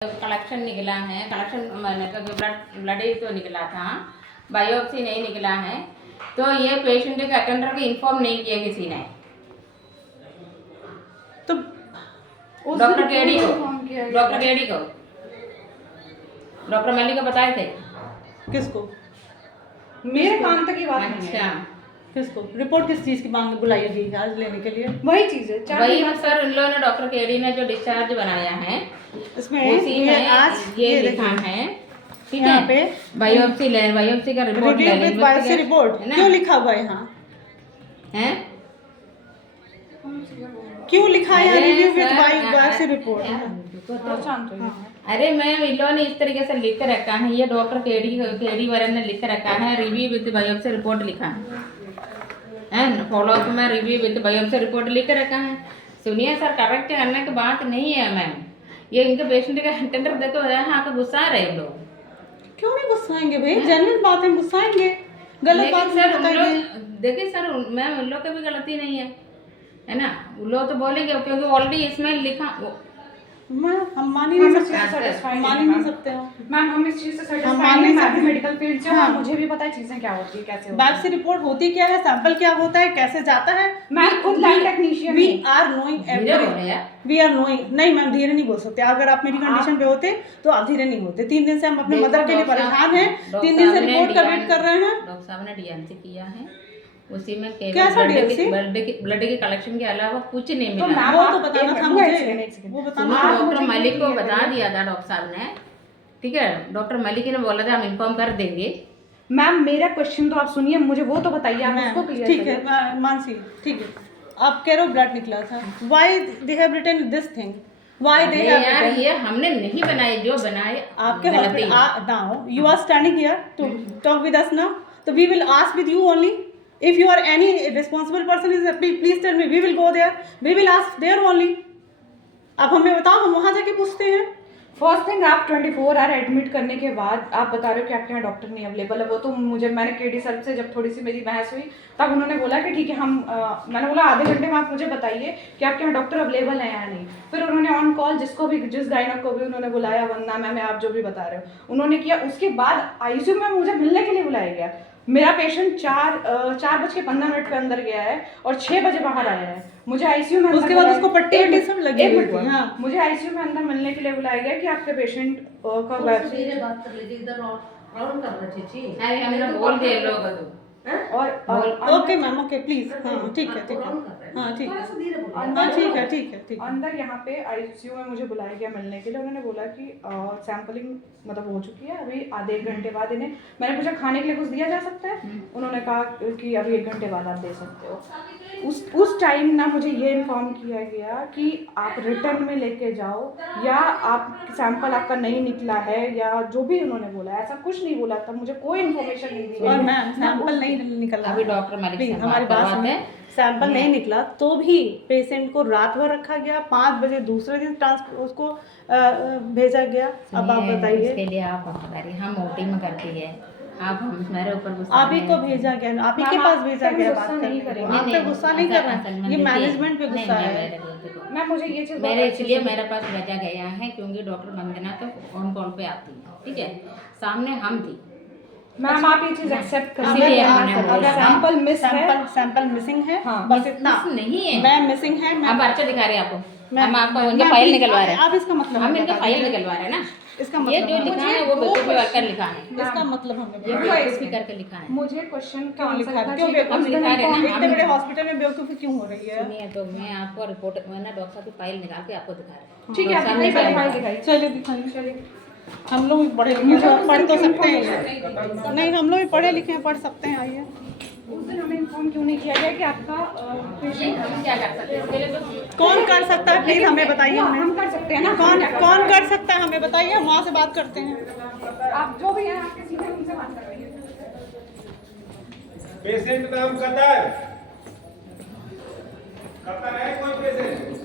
Collection निकला है, blood ही तो निकला था, बायोप्सी नहीं निकला है। तो ये पेशेंट के अटेंडर को इन्फॉर्म नहीं किया किसी ने, तो डॉक्टर केडी को डॉक्टर मल्लिक को बताए थे। किसको? मेरे कान तक की बात नहीं है। अच्छा, किसको रिपोर्ट किस चीज की मांग बुलाई गई है आज लेने के लिए? वही चीज है वही सर, उन लोगों ने डॉक्टर केडी ने जो डिस्चार्ज बनाया है इसमें उसी में आज ये लिखा है, ठीक यहाँ है, पे बायोप्सी का report review with biopsy report क्यों लिखा हुआ है यहाँ? है क्यों लिखा है अरे review with sir, biopsy report? अरे मैम, इन लोगों ने इस तरीके से लिख कर रखा है, ये डॉक्टर केडी वरन ने लिख रखा है, रिव्यू विद बायोप्सी रिपोर्ट लिखा है, फॉलोअप में रिव्यू विद बायोप्सी रिपोर्ट लिख कर रखा है। सुनिए सर, करेक्ट करने की बात नहीं है मैम, ये इनके पेशेंट का अटेंडर देखो यहाँ पे गुस्सा रहे हैं लोग। क्यों नहीं गुस्साएंगे भाई? जेन्युइन बात है, गुस्साएंगे? गलत बात सर बताइए। देखिए सर, मैम उन लोग की भी गलती नहीं है ना, उन लोग तो बोलेंगे क्योंकि ऑलरेडी इसमें लिखा हम मान ही नहीं सकते हो मैम। हम इस चीज से हम satisfied मान हैं, नहीं मैं सकते। भी मेडिकल फील्ड से हूं, हाँ। मुझे भी पता है चीजें क्या होती है, कैसे होती है। बायोप्सी रिपोर्ट होती क्या है, सैंपल क्या होता है, कैसे जाता है? मैम खुद लैब टेक्नीशियन वी हूं। आर नोइंग धीरे बोले यार। We are knowing. नहीं मैम, धीरे नहीं बोल सकते। अगर आप मेरी कंडीशन पे होते तो आप धीरे नहीं होते। 3 दिन से हम अपने देखो, मदर के लिए डॉक्टर परेशान हैं, डॉक्टर 3 दिन से साहब ने रिपोर्ट का DNC वेट कर रहे हैं। डॉक्टर साहब ने डीएनसी किया है, उसी में कैसा DNC? ब्लड की कलेक्शन के अलावा कुछ नहीं तो मिला। मैम वो आप तो बताना एक था मिनट, मुझे, एक सेकंड। वो सुनो, बताना था। डॉक्टर मलिक को बता दिया था डॉक्टर साहब ने, ठीक है, डॉक्टर मलिक ने बोला था हम इन्फॉर्म कर देंगे। मैम मेरा क्वेश्चन तो आप सुनिए, मुझे वो तो बताइए, आप उसको क्लियर ठीक है मानसी, ठीक है, आप कह रहे हो ब्लड निकला था। Why they have written this thing? Why they have यार ये हमने नहीं बनाए, जो बनाए आपके गलती है। Hospital now you are standing here to talk with us now, तो we will ask with you only. if you are any responsible person is please tell me, we will go there, we will ask there only. आप हमें बताओ, हम वहाँ जाके पूछते हैं। First thing, आप 24 आवर एडमिट करने के बाद आप बता रहे हो कि आपके यहाँ डॉक्टर नहीं अवेलेबल है। वो तो मैंने केडी सर से जब थोड़ी सी मेरी बहस हुई तब उन्होंने बोला कि ठीक है मैंने बोला आधे घंटे में आप मुझे बताइए कि आपके यहाँ डॉक्टर अवेलेबल है या नहीं। फिर उन्होंने ऑन कॉल जिस गायनक को भी उन्होंने बुलाया, वंदना मैम आप जो भी बता रहे हो उन्होंने किया। उसके बाद आईसीयू में मुझे मिलने के लिए बुलाया गया। मेरा पेशेंट 4:15 पे अंदर गया है और 6 बजे बाहर आया है। मुझे आईसीयू में उसके बाद उसको पट्टी वट्टी सब लगी हुई थी। हाँ, मुझे आईसीयू में अंदर मिलने के लिए बुलाया गया कि आपके पेशेंट का बायोप्सी बात कर लेती, इधर राउंड कर रही थी। अरे हमने बोल दिए लोग को और ओके मैम, ओके प्लीज। हाँ ठीक है, ठीक है, हाँ ठीक है, हाँ ठीक है, ठीक है, ठीक है। अंदर यहाँ पे आईसीयू में मुझे बुलाया गया मिलने के लिए। उन्होंने बोला कि सैंपलिंग मतलब हो चुकी है, अभी आधे 1 घंटे बाद इन्हें, मैंने पूछा खाने के लिए कुछ दिया जा सकता है? उन्होंने कहा कि अभी 1 घंटे बाद आप दे सकते हो। उस टाइम ना मुझे ये इन्फॉर्म किया गया कि आप रिटर्न में लेके जाओ, या आप सैंपल आपका नहीं निकला है, या जो भी उन्होंने बोला, ऐसा कुछ नहीं बोला था। मुझे कोई इन्फॉर्मेशन नहीं दी। और मैम सैंपल नहीं निकला, अभी डॉक्टर मलिक प्लीज से हमारी बात सुनिए। सैंपल नहीं निकला तो भी पेशेंट को रात भर रखा गया, 5 बजे दूसरे दिन उसको भेजा गया। अब आप बताइए। इसके लिए आप बताइए, हम ओटी में करती है, आप हमारे ऊपर गुस्सा आप ही को भेजा गया, आप ही के पास भेजा गया। बात नहीं करने करेंगे। आप पे गुस्सा नहीं कर रहे हैं, ये मैनेजमेंट पे गुस्सा है। मैं मुझे ये चीज़ मेरे इसलिए मेरे पास भेजा गया है क्योंकि डॉक्टर वंदना तो ऑन कॉल पे आती है, ठीक है, सामने हम थी। मैम आप ये चीज़ एक्सेप्ट कर इसीलिए हमने अगर बोला। सैंपल मिस है, सैंपल मिसिंग है, हाँ, बस इतना। नहीं है, मैं मिसिंग है। हम पर्चा दिखा रहे हैं आपको, मैं- हम आपको मैं- उनका मैं- फाइल निकलवा रहे हैं। आप इसका मतलब हम हमें इनका बता फाइल दीजिए। निकलवा रहे हैं ना, इसका ये मतलब जो लिखा है वो बेवकूफ़ी वर्कर लिखा है, इसका मतलब हमें ये बता बेवकूफ़ी करके लिखा है। मुझे क्वेश्चन क्यों लिखा है? था क्यों कि बेवकूफ़ी हम लिखा रहे हैं ना, इतने बड़े हॉस्पिटल में बेवकूफ़ी क्यों हो रही है? सुनिए, तो मैं आपको रिपोर्ट में ना डॉक्टर साहब की फाइल निकाल के आपको दिखा रही हूँ। ठीक है, डॉक्टर आपने साहब ने पहले फाइल फाइल दिखाई। चलिए दिखाइए। हम लोग भी पढ़े लिखे हैं, पढ़ तो सकते हैं। नहीं, हम लोग भी पढ़े लिखे हैं, पढ़ सकते हैं। आइए। उस दिन हमें इन्फॉर्म क्यों नहीं किया गया कि आपका पेशेंट हम क्या कर सकते हैं इसके लिए? तो कौन कर सकता है, प्लीज हमें बताइए। हम कर सकते हैं ना। कौन कर सकता है, हमें बताइए, हम वहाँ से बात करते हैं। आप जो भी हैं आपके सीनियर, उनसे बात करवाइए। पेशेंट नाम कतर है कोई पेशेंट?